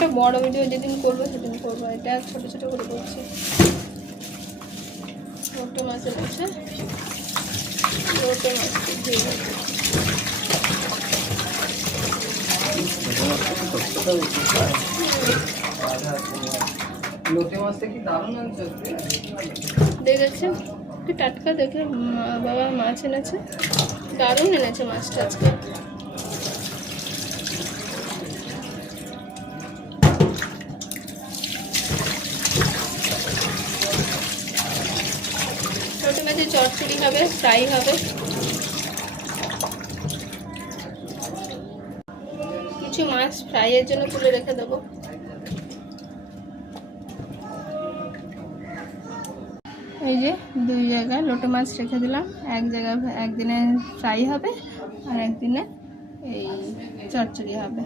একটা বড় ভিডিও যেদিন করবো সেদিন করবো, এটা ছোট ছোট করে করছি। লোটে মাছ এনেছে, লোটে মাছ দিয়ে লোটে মাছটা কি দারুণ আনছে দেখেছে কি টাটকা, দেখে বাবা মাছ এনেছে, দারুণ এনেছে মাছটা আজকে। লোটে মাছের চচ্চড়ি হবে, ফ্রাই হবে। কিছু মাছ ফ্রাইয়ের জন্য তুলে রেখে দেবো। এই যে 2 জায়গায় লোটে মাছ রেখে দিলাম, এক জায়গায় একদিনে ফ্রাই হবে আর একদিনে এই চচ্চড়ি হবে।